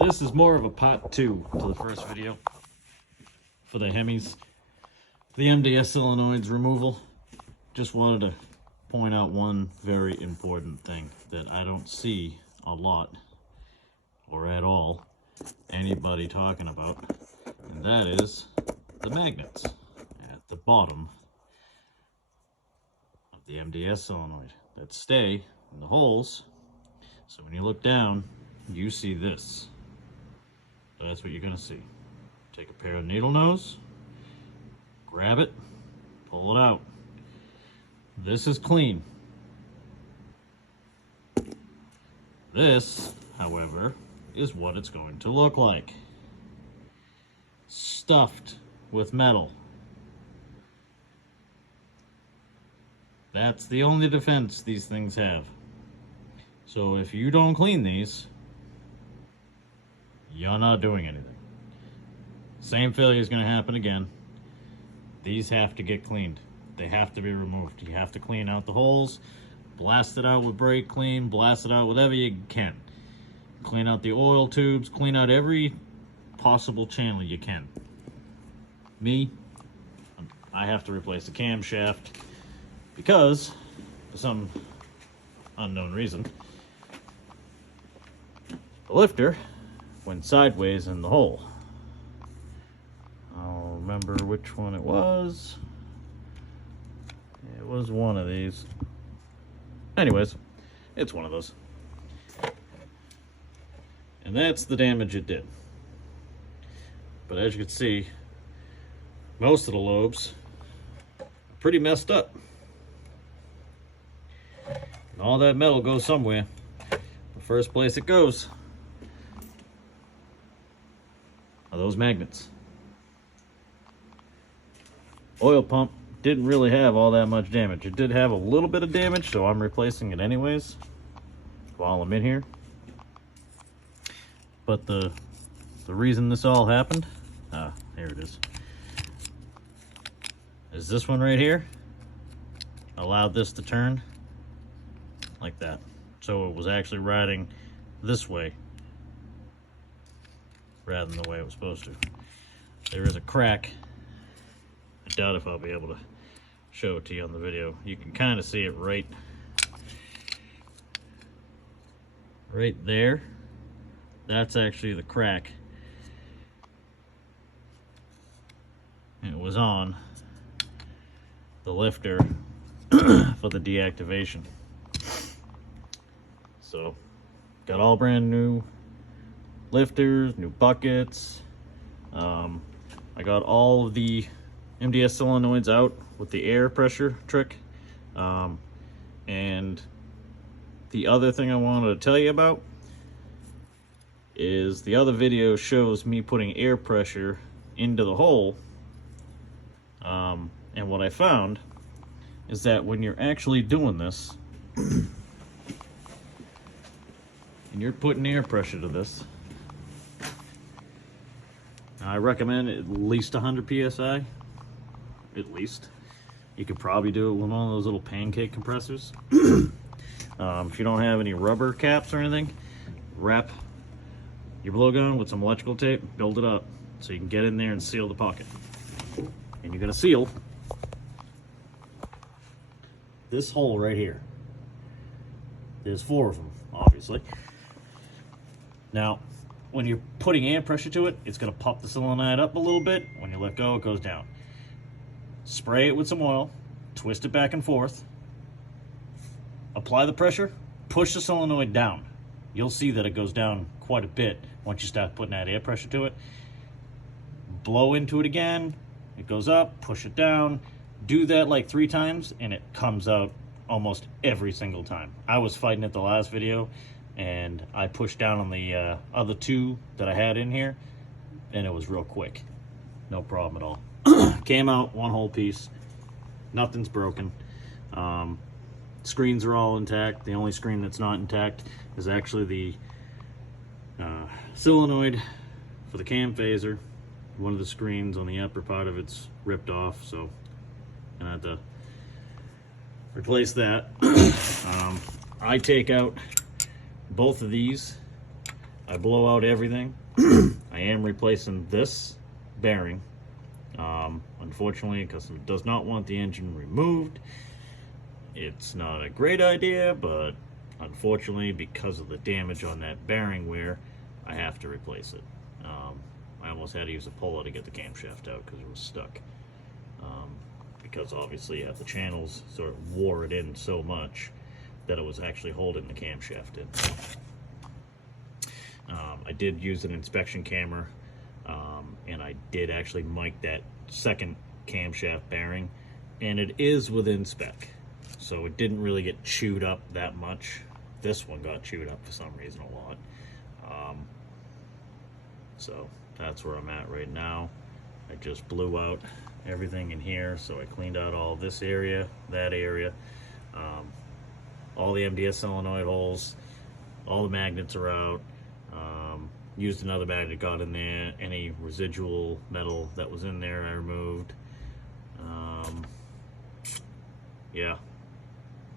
This is more of a part 2 to the first video for the Hemis. The MDS solenoids removal. Just wanted to point out one very important thing that I don't see a lot or at all anybody talking about, and that is the magnets at the bottom of the MDS solenoid that stay in the holes. So when you look down, you see this. So that's what you're going to see. Take a pair of needle nose, grab it, pull it out. This is clean. This, however, is what it's going to look like. Stuffed with metal. That's the only defense these things have. So if you don't clean these, you're not doing anything. Same failure is going to happen again. These have to get cleaned. They have to be removed. You have to clean out the holes, blast it out with brake clean, blast it out whatever you can. Clean out the oil tubes, clean out every possible channel you can. Me, I have to replace the camshaft because, for some unknown reason, the lifter went sideways in the hole. I'll remember which one it was. It was one of these. Anyways, it's one of those. And that's the damage it did. But as you can see, most of the lobes are pretty messed up. And all that metal goes somewhere. The first place it goes are those magnets. Oil pump didn't really have all that much damage. It did have a little bit of damage, so I'm replacing it anyways while I'm in here. But the reason this all happened, here it is this one right here allowed this to turn like that. So it was actually riding this way rather than the way it was supposed to. There is a crack. I doubt if I'll be able to show it to you on the video. You can kind of see it right there. That's actually the crack. And it was on the lifter for the deactivation. So, got all brand new lifters, new buckets. I got all of the MDS solenoids out with the air pressure trick. And the other thing I wanted to tell you about is the other video shows me putting air pressure into the hole. And what I found is that when you're actually doing this, and you're putting air pressure to this, I recommend at least 100 psi. At least. You could probably do it with one of those little pancake compressors. If you don't have any rubber caps or anything, wrap your blowgun with some electrical tape, build it up so you can get in there and seal the pocket. And you're going to seal this hole right here. There's 4 of them, obviously. Now, when you're putting air pressure to it, it's going to pop the solenoid up a little bit. When you let go, it goes down. Spray it with some oil, twist it back and forth, apply the pressure, push the solenoid down. You'll see that it goes down quite a bit once you start putting that air pressure to it. Blow into it again, it goes up, push it down. Do that like 3 times and it comes out almost every single time. I was fighting it the last video and I pushed down on the other 2 that I had in here and it was real quick. No problem at all. Came out one whole piece. Nothing's broken. Screens are all intact. The only screen that's not intact is actually the solenoid for the cam phaser. One of the screens on the upper part of it's ripped off, so I'm gonna have to replace that. I take out both of these I blow out everything. I am replacing this bearing. Unfortunately, customer does not want the engine removed. It's not a great idea, but unfortunately, because of the damage on that bearing wear, I have to replace it. I almost had to use a puller to get the camshaft out because it was stuck. Because obviously, the channels sort of wore it in so much that it was actually holding the camshaft in. I did use an inspection camera, and I did actually mic that second camshaft bearing, and it is within spec, so it didn't really get chewed up that much. This one got chewed up for some reason a lot. So that's where I'm at right now. I just blew out everything in here, so I cleaned out all this area, that area, all the MDS solenoid holes, all the magnets are out. Used another magnet, got in there. Any residual metal that was in there I removed. Yeah,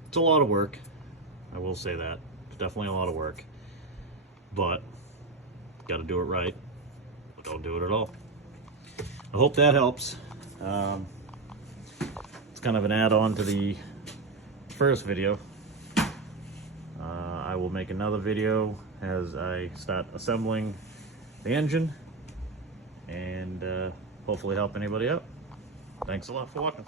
it's a lot of work, I will say that. It's definitely a lot of work, but got to do it right, or don't do it at all. I hope that helps. It's kind of an add-on to the first video. I will make another video as I start assembling the engine, and hopefully help anybody out. Thanks a lot for watching.